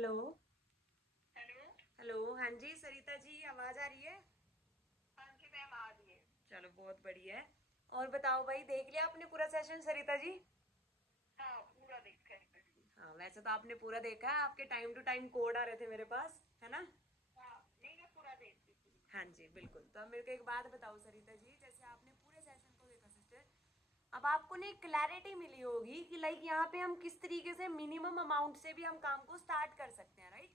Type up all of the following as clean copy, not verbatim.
Hello. Hello. Hello, हाँ जी सरिता जी, आवाज आ रही है? हाँ जी मैम, आ रही है। चलो बहुत बढ़िया है। और बताओ भाई, देख लिया आपने पूरा सेशन सरिता जी? हाँ, पूरा देखा है मैंने। हाँ, वैसे तो आपने पूरा देखा है, आपके टाइम टू टाइम कोड आ रहे थे मेरे पास, है ना? हाँ, नहीं मैं पूरा देखती थी। हाँ जी बिल्कुल। तो अब मेरे को एक बात बताओ सरिता जी, जैसे आपने पूरे सेशन को देखा सिस्टर, अब आपको ना एक क्लैरिटी मिली होगी कि लाइक यहाँ पे हम किस तरीके से मिनिमम अमाउंट से भी हम काम को स्टार्ट कर सकते हैं, राइट?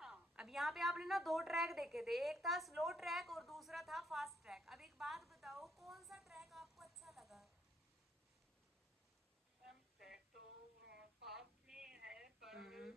हाँ अब यहाँ पे आपने ना दो ट्रैक देखे थे, एक था स्लो ट्रैक और दूसरा था फास्ट ट्रैक। अब एक बात बताओ, कौन सा ट्रैक आपको अच्छा लगा? मैम, सेट तो फास्ट में है, पर हम्म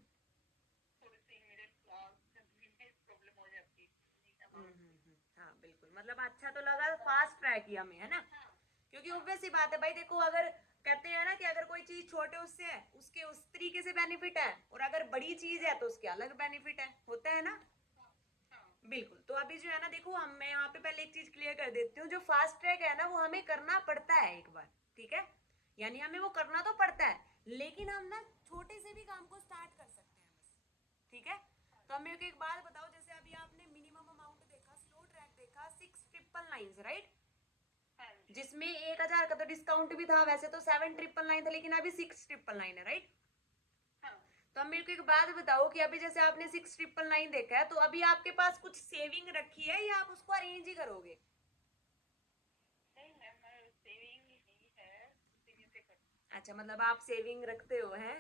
थोड़ी सी मेरे क्लास में प्रॉब्लम हो जाती है अमाउंट की। हाँ बिल्कुल, मतलब अच्छा तो लगा फास्ट ट्रैक ही हमें, है ना? हाँ क्योंकि हाँ ऑब्वियस सी बात है भाई, देखो अगर कहते हैं ना कि अगर कोई चीज छोटे उससे है उसके उस तरीके से बेनिफिट है, और अगर बड़ी चीज है तो उसके अलग बेनिफिट है, होता है ना? हाँ हाँ। बिल्कुल। तो अभी जो है ना, देखो हम मैं यहाँ पे पहले एक चीज क्लियर कर देती हूँ, जो फास्ट ट्रैक है ना वो हमें करना पड़ता है एक बार, ठीक है? यानी हमें वो करना तो पड़ता है, लेकिन हम ना छोटे से भी काम को स्टार्ट कर सकते हैं बस, ठीक है? तो अब मेरे को एक बात बताओ, जैसे अभी आपने मिनिमम अमाउंट देखा, स्लो ट्रैक देखा, 6 ट्रिपल 9, राइट? हाँ जी। जिसमें 1,000 का तो डिस्काउंट भी था, वैसे तो 7 ट्रिपल 9 था, लेकिन अभी 6 ट्रिपल 9 है, राइट? हाँ। तो अब मेरे को एक बात बताओ कि अभी जैसे आपने 6 ट्रिपल 9 देखा है, तो अभी आपके पास कुछ सेविंग रखी है या आप उसको अरेंज ही करोगे? नहीं मैम, सेविंग ही है, उसी में से कर। अच्छा, मतलब आप सेविंग रखते हो हैं?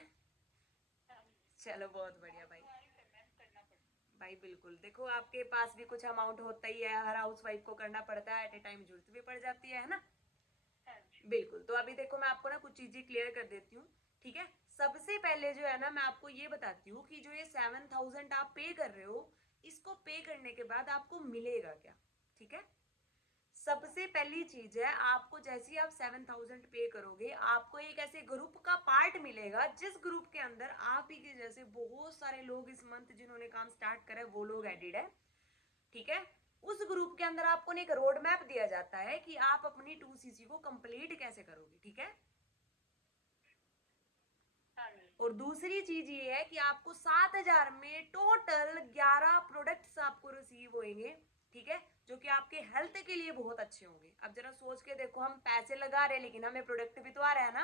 हाँ, चलो बहुत बढ़िया हाउस भाई। वाइफ है मैम, करना पड़ता भाई बिल्कुल, देखो आपके पास भी कुछ अमाउंट होता ही है, हर हाउस वाइफ को करना पड़ता है, एट ए टाइम जरूरत भी पड़ जाती है ना? है। हाँ जी। बिल्कुल। तो अभी देखो मैं आपको ना कुछ चीजें क्लियर कर देती हूँ, ठीक है? सबसे पहले जो है ना, मैं आपको ये बताती हूँ कि जो ये 7,000 आप पे कर रहे हो, इसको पे करने के बाद आपको मिलेगा क्या, ठीक है? सबसे पहली चीज है, आपको जैसे ही आप 7,000 पे करोगे, आपको एक ऐसे ग्रुप का पार्ट मिलेगा, जिस ग्रुप के अंदर आप ही के जैसे बहुत सारे लोग इस मंथ जिन्होंने काम स्टार्ट करा है वो लोग एडिड है, ठीक है? उस ग्रुप के अंदर आपको एक रोड मैप दिया जाता है कि आप अपनी 2CC को कंप्लीट कैसे करोगे, ठीक है? हाँ जी। और दूसरी चीज ये है कि आपको 7,000 में टोटल 11 प्रोडक्ट्स आपको रिसीव होंगे, ठीक है? जो कि आपके हेल्थ के लिए बहुत अच्छे होंगे। अब जरा सोच के देखो, हम पैसे लगा रहे हैं लेकिन हमें प्रोडक्ट भी तो आ रहा है ना?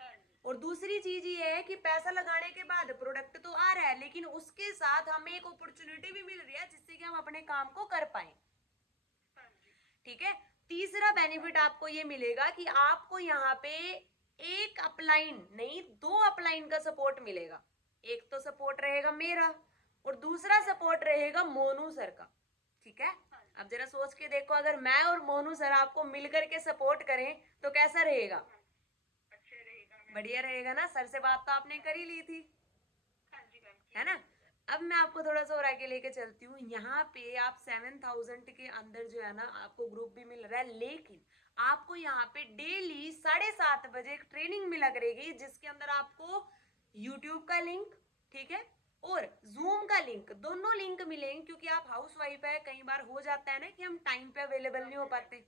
हाँ जी। और दूसरी चीज ये है कि पैसा लगाने के बाद प्रोडक्ट तो आ रहा है, लेकिन उसके साथ हमें एक अपॉर्चुनिटी भी मिल रही है जिससे कि हम अपने काम को कर पाए, हाँ जी। ठीक है? तीसरा बेनिफिट आपको ये मिलेगा कि आपको यहाँ पे एक अपलाइन नहीं, दो अपलाइन का सपोर्ट मिलेगा। एक तो सपोर्ट रहेगा मेरा, और दूसरा हाँ जी। सपोर्ट रहेगा मोनू सर का, ठीक है? हाँ अब जी। जरा सोच के देखो, अगर मैं और मोनू सर आपको मिलकर के सपोर्ट करें तो कैसा रहेगा? हाँ, अच्छे रहेगा मैम। बढ़िया रहेगा ना? सर से बात तो आपने कर ही ली थी, हाँ जी मैम, है की ना? है। अब मैं आपको थोड़ा सा और आगे लेके चलती हूँ। यहाँ पे आप 7,000 के अंदर जो है ना, आपको ग्रुप भी मिल रहा है, लेकिन आपको यहाँ पे डेली 7:30 बजे एक ट्रेनिंग मिला करेगी, जिसके अंदर आपको यूट्यूब का लिंक, ठीक है, और जूम का लिंक, दोनों लिंक मिलेंगे, क्योंकि आप हाउस वाइफ है, कई बार हो जाता है ना कि हम टाइम पे अवेलेबल हाँ नहीं हो जी मैम। पाते, है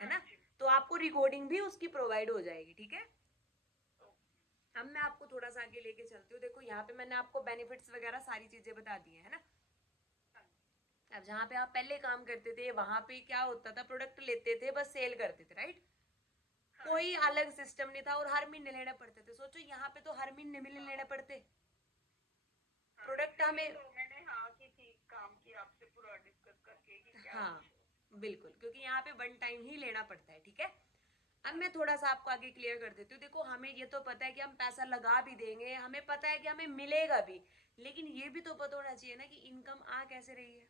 हाँ ना? जी। तो आपको रिकॉर्डिंग भी उसकी प्रोवाइड हो जाएगी, ठीक है? ओके। अब मैं आपको थोड़ा सा आगे लेके चलती हूँ। देखो यहाँ पे मैंने आपको बेनिफिट्स वगैरह सारी चीजें बता दी है ना? हाँ अब जहाँ पे आप पहले काम करते थे, वहां पे क्या होता था, प्रोडक्ट लेते थे, बस सेल करते थे, राइट? हाँ कोई जी। अलग सिस्टम नहीं था, और हर महीने लेने पड़ते थे। सोचो यहाँ पे तो हर महीने भी नहीं हाँ लेने पड़ते हाँ, प्रोडक्ट इसीलिए हमें। तो मैंने हाँ की थी, काम की आपसे पूरा डिस्कस करके कि क्या हाँ कुछ। बिल्कुल, क्योंकि यहाँ पे वन टाइम ही लेना पड़ता है, ठीक है? अब हाँ मैं जी। थोड़ा सा आपको आगे क्लियर कर देती हूँ। देखो हमें ये तो पता है कि हम पैसा लगा भी देंगे, हमें पता है कि हमें मिलेगा भी, लेकिन ये भी तो पता होना चाहिए ना कि इनकम आ कैसे रही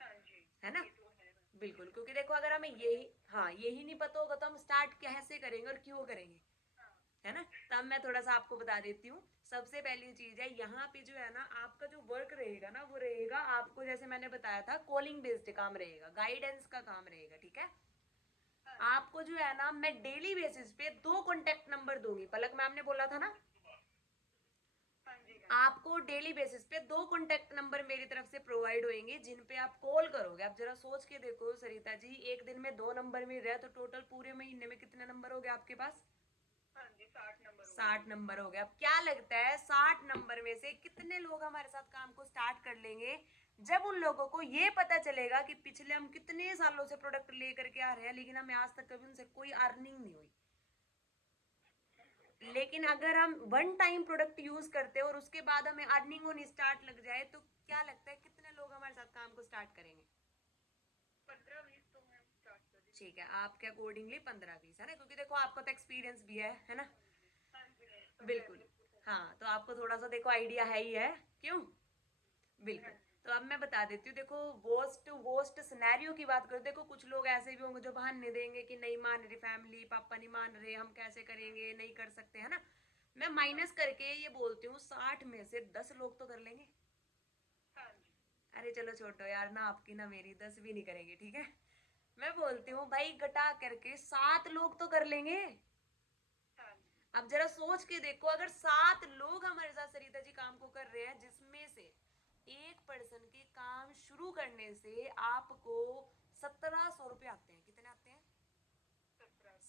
हाँ जी। है ना? ये तो है बिल्कुल, मैम। क्योंकि देखो अगर हमें यही, हाँ यही नहीं पता होगा तो हम स्टार्ट कैसे करेंगे और क्यों करेंगे, हाँ है ना? तो अब मैं थोड़ा सा आपको बता देती हूँ। सबसे पहली चीज है, यहाँ पे जो है ना, आपका जो वर्क रहेगा ना, वो रहेगा आपको, जैसे मैंने बताया था, कॉलिंग बेस्ड काम रहेगा, गाइडेंस का काम रहेगा, ठीक है? हाँ जी। आपको जो है ना, मैं डेली बेसिस पे दो कॉन्टेक्ट नंबर दूंगी, पलक मैम ने बोला था ना, हाँ जी मैम। आपको डेली बेसिस पे दो कॉन्टेक्ट नंबर मेरी तरफ से प्रोवाइड होंगे, जिन पे आप कॉल करोगे। आप जरा सोच के देखो सरिता जी, एक दिन में दो नंबर मिल रहा है, तो टोटल पूरे महीने में कितने नंबर हो गए आपके पास? हाँ जी 60 नंबर हो 60 नंबर हो गया। अब क्या लगता है 60 नंबर में से कितने लोग हमारे साथ काम को स्टार्ट कर लेंगे जब उन लोगों को ये पता चलेगा कि पिछले हम कितने सालों से प्रोडक्ट लेकर के आ रहे हैं लेकिन हमें आज तक कभी उनसे कोई अर्निंग नहीं हुई। लेकिन अगर हम वन टाइम प्रोडक्ट यूज करते हैं और उसके बाद हमें अर्निंग होनी स्टार्ट लग जाए तो क्या लगता है कितने लोग हमारे साथ काम को स्टार्ट करेंगे? 15-20 तो मैं स्टार्ट कर दी। ठीक है, आपके अकॉर्डिंगली 15-20 है ना, क्योंकि देखो आपका तो एक्सपीरियंस भी है ना। हाँ जी बिल्कुल। हाँ, तो आपको थोड़ा सा देखो आइडिया है ही है, क्यों? बिल्कुल। तो अब मैं बता देती हूँ, देखो वर्स्ट टू वर्स्ट सिनेरियो की बात करो, देखो कुछ लोग ऐसे भी होंगे जो बहाने देंगे कि नहीं मान रही फैमिली, पापा नहीं मान रहे, हम कैसे करेंगे, नहीं कर सकते, है ना। मैं माइनस करके ये बोलती हूँ 60 में से 10 लोग तो कर लेंगे। हाँ जी अरे चलो छोटो यार, ना आपकी ना मेरी, 10 भी नहीं करेंगे, ठीक है। मैं बोलती हूँ भाई घटा करके 7 लोग तो कर लेंगे। हाँ जी अब जरा सोच के देखो, अगर 7 लोग हमारे साथ सरिता जी काम को कर रहे हैं जिसमें से एक पर्सन के काम शुरू करने से आपको 1700 रुपये आते हैं, कितने आते हैं?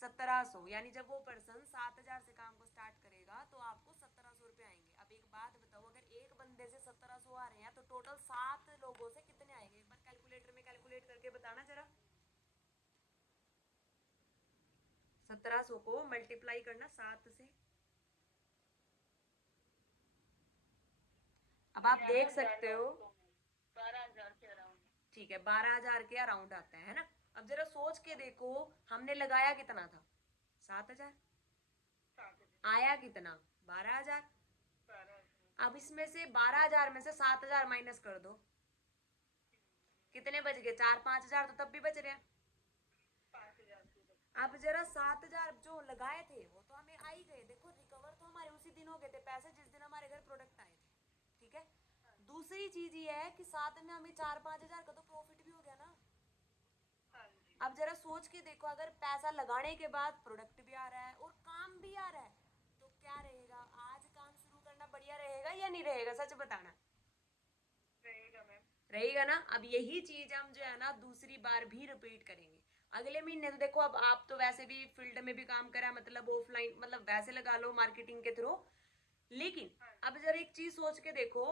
1700। यानी जब वो पर्सन 7000 से काम को स्टार्ट करेगा तो आपको 1700 रुपये आएंगे। अब एक बात बताओ, अगर एक बंदे से 1700 आ रहे हैं तो टोटल 7 लोगों से कितने आएंगे? एक बार कैलकुलेटर में कैलकुलेट करके बताना जरा। 1700 को मल्टीप्लाई करना 7 से। अब आप देख सकते हो, 12,000 के अराउंड। ठीक है, 12,000 के अराउंड आता है ना। अब जरा सोच के देखो, हमने लगाया कितना था? 7,000। 7,000 आया कितना? 12,000। 12,000 अब इसमें से 12,000 में से 7,000 माइनस कर दो, कितने बच गए? 4-5,000 तो तब भी बच रहे हैं। 5,000 की बस। अब जरा 7,000 जो लगाए थे वो तो हमें आ ही गए, देखो रिकवर तो हमारे उसी दिन हो गए थे पैसे जिस दिन हमारे घर प्रोडक्ट आए थे, ठीक है। दूसरी चीज ये है कि साथ में हमें 4-5,000 का तो प्रॉफिट भी हो गया ना। हाँ जी अब जरा सोच के देखो, अगर पैसा लगाने के बाद प्रोडक्ट भी आ रहा है और काम भी आ रहा है तो क्या रहेगा? आज काम शुरू करना बढ़िया रहेगा या नहीं रहेगा? सच बताना। रहेगा मैम। रहेगा ना। अब यही चीज हम जो है ना दूसरी बार भी रिपीट करेंगे अगले महीने। तो देखो अब आप तो वैसे भी फील्ड में भी काम करा, मतलब ऑफलाइन, मतलब वैसे लगा लो मार्केटिंग के थ्रू। लेकिन हाँ अब जरा एक चीज सोच के देखो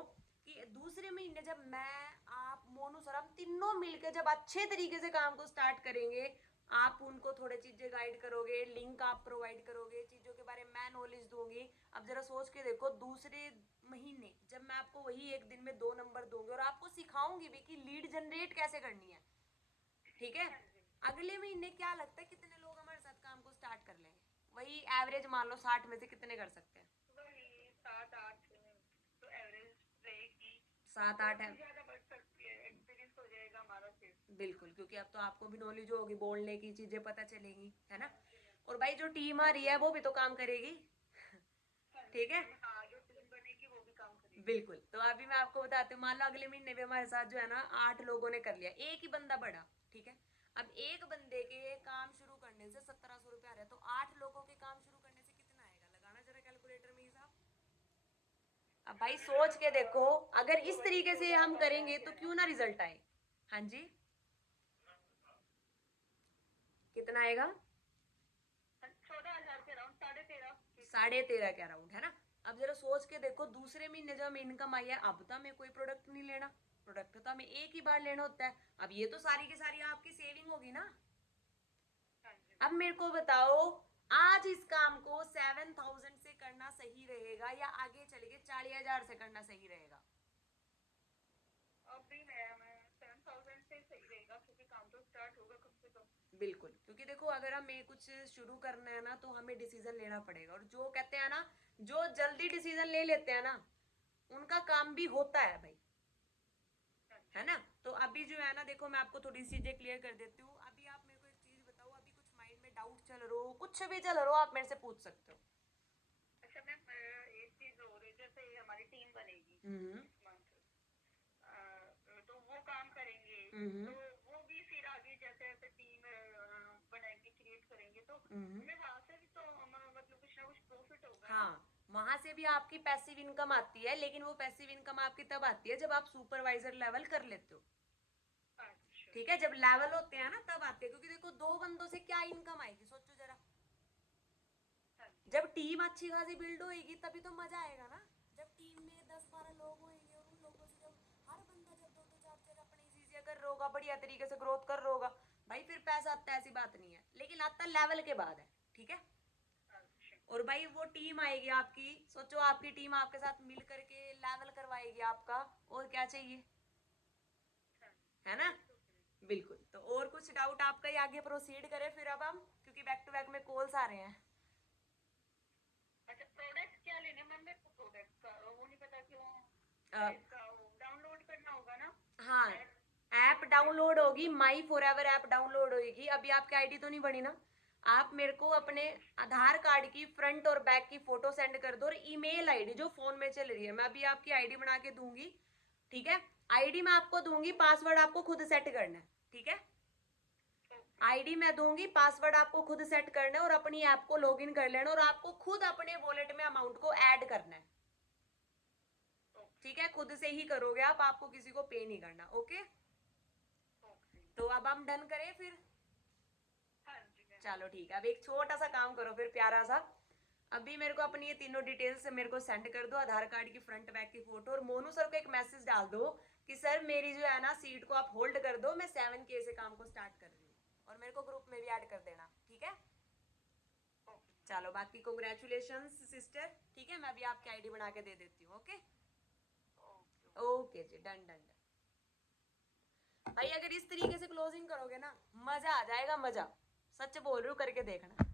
कि दूसरे महीने जब मैं, आप, मोनू सर, हम तीनों मिलकर जब अच्छे तरीके से काम को स्टार्ट करेंगे, आप उनको थोड़े चीजें गाइड करोगे, लिंक आप प्रोवाइड करोगे, चीजों के बारे में मैं नॉलेज दूंगी। अब जरा सोच के देखो दूसरे महीने जब मैं आपको वही एक दिन में 2 नंबर दूंगी और आपको सिखाऊंगी भी कि लीड जनरेट कैसे करनी है, ठीक है। हाँ जी अगले महीने क्या लगता है कितने लोग हमारे साथ काम को स्टार्ट कर लेंगे? वही एवरेज मान लो 60 में से कितने कर सकते हैं? वही 7-8 तो एवरेज रहेगी। 7-8 और है। भी ज्यादा बढ़ सकती है, एक्सपीरियंस हो जाएगा हमारा फिर। बिल्कुल, क्योंकि अब तो आपको भी नॉलेज होगी, बोलने की चीजें पता चलेगी, है ना। हाँ जी मैम। और भाई जो टीम आ रही है वो भी तो काम करेगी, हाँ ठीक जी है। मैम, हाँ जो टीम बनेगी वो भी काम करेगी। बिल्कुल। तो अभी मैं आपको बताती हूँ, मान लो अगले महीने भी हमारे साथ जो है ना 8 लोगों ने कर लिया, एक ही बंदा बढ़ा, ठीक है। अब एक बंदे के काम शुरू करने से 1700 रुपये आ रहे हैं, तो 8 लोगों के काम शुरू करने से कितना आएगा? लगाना जरा कैलकुलेटर में हिसाब। अब भाई सोच के देखो, अगर इस तरीके से हम करेंगे तो क्यों ना रिजल्ट आए। हाँ जी, कितना आएगा? 14,000 के अराउंड, 13.5। 13.5 के अराउंड, है ना। अब जरा सोच के देखो, दूसरे महीने जब हमें इनकम आई है, अब तो हमें कोई प्रोडक्ट नहीं लेना, प्रोडक्ट तो हमें एक ही बार लेना होता है। अब ये तो सारी की सारी आपकी सेविंग होगी ना। हाँ जी अब मेरे को बताओ, आज इस काम को 7,000 से करना सही रहेगा या आगे चल के 40,000 से करना सही रहेगा? अभी मैम 7,000 से सही रहेगा, क्योंकि काम तो स्टार्ट होगा कम से कम। बिल्कुल, क्योंकि देखो अगर हमें कुछ शुरू करना है ना तो हमें डिसीजन लेना पड़ेगा, और जो कहते हैं ना, जो जल्दी डिसीजन ले लेते हैं ना उनका काम भी होता है भाई, हाँ है जी ना। तो अभी जो है ना, देखो मैं आपको थोड़ी सी चीजें क्लियर कर देती हूँ। अभी आप मेरे को एक चीज बताओ, अभी कुछ माइंड में डाउट चल रहा हो, कुछ भी चल रहा हो, आप मेरे से पूछ सकते हो। अच्छा मैम, एक चीज और है, जैसे हमारी टीम बनेगी हम्म। इस मंथ, तो वो काम करेंगे, हम्म। तो वो भी फिर आगे जैसे जैसे टीम बनाएंगे, क्रिएट करेंगे, तो हम्म। हमें वहां से भी तो मतलब कुछ ना कुछ प्रॉफिट होगा ना। हाँ, वहां से भी आपकी पैसिव इनकम आती है, लेकिन वो पैसिव इनकम आपकी तब आती है जब आप सुपरवाइजर लेवल कर लेते हो, अच्छा ठीक है। जब लेवल होते हैं ना तब आते हैं, क्योंकि देखो 2 बंदों से क्या इनकम आएगी, सोचो जरा। हाँ जब टीम अच्छी खासी बिल्ड होएगी तभी तो मजा आएगा ना। जब टीम में 10-12 लोग होंगे और उन लोगों से जब हर बंदा जब 2-2 4-4 अपनी चीजें कर रहा होगा, बढ़िया तरीके से ग्रोथ कर रहा होगा, भाई फिर पैसा आता है, ऐसी बात नहीं है, लेकिन आता लेवल के बाद है, ठीक है। और भाई वो टीम आएगी आपकी, सोचो आपकी टीम आपके साथ मिल करके लेवल करवाएगी आपका, और क्या चाहिए, है ना। बिल्कुल। तो और कुछ डाउट आपका ही आगे प्रोसीड करें फिर अब हम, क्योंकि बैक टू बैक में कॉल्स आ रहे हैं। अच्छा, प्रोडक्ट क्या लेने मैम? मेरे को प्रोडक्ट का वो नहीं पता क्यों। इसका डाउनलोड करना होगा ना? हाँ, ऐप डाउनलोड होगी, माई फॉरएवर ऐप डाउनलोड होगी। अभी आपकी आईडी तो नहीं बनी ना। आप मेरे को अपने आधार कार्ड की फ्रंट और बैक की फोटो सेंड कर दो, और ईमेल आईडी जो फोन में चल रही है, मैं अभी आपकी आईडी बना के दूंगी, ठीक है। आईडी मैं आपको दूंगी, पासवर्ड आपको खुद सेट करना है, ठीक है। आईडी मैं दूंगी, पासवर्ड आपको खुद सेट करना है, और अपनी ऐप को लॉगिन कर लेना, और आपको खुद अपने वॉलेट में अमाउंट को ऐड करना है, ठीक है। खुद से ही करोगे आप, आपको किसी को पे नहीं करना, ओके। तो अब हम डन करें फिर? चलो ठीक है। अब एक छोटा सा काम करो फिर, प्यारा सा, अभी मेरे को अपनी ये तीनों डिटेल्स मेरे को सेंड कर दो, आधार कार्ड की फ्रंट बैक की फोटो, और मोनू सर को एक मैसेज डाल दो कि सर मेरी जो है ना सीट को आप होल्ड कर दो, मैं 7K से काम को स्टार्ट कर रही हूँ, और मेरे को ग्रुप में भी ऐड कर देना, ठीक है। चलो बाकी कॉन्ग्रेचुलेशंस सिस्टर, ठीक है। मैं अभी आपकी आईडी बना के दे देती हूँ, ओके। ओके जी, डन डन डन। भाई अगर इस तरीके से क्लोजिंग करोगे ना, मजा आ जाएगा, मजा, सच बोल रही हूँ, करके देखना।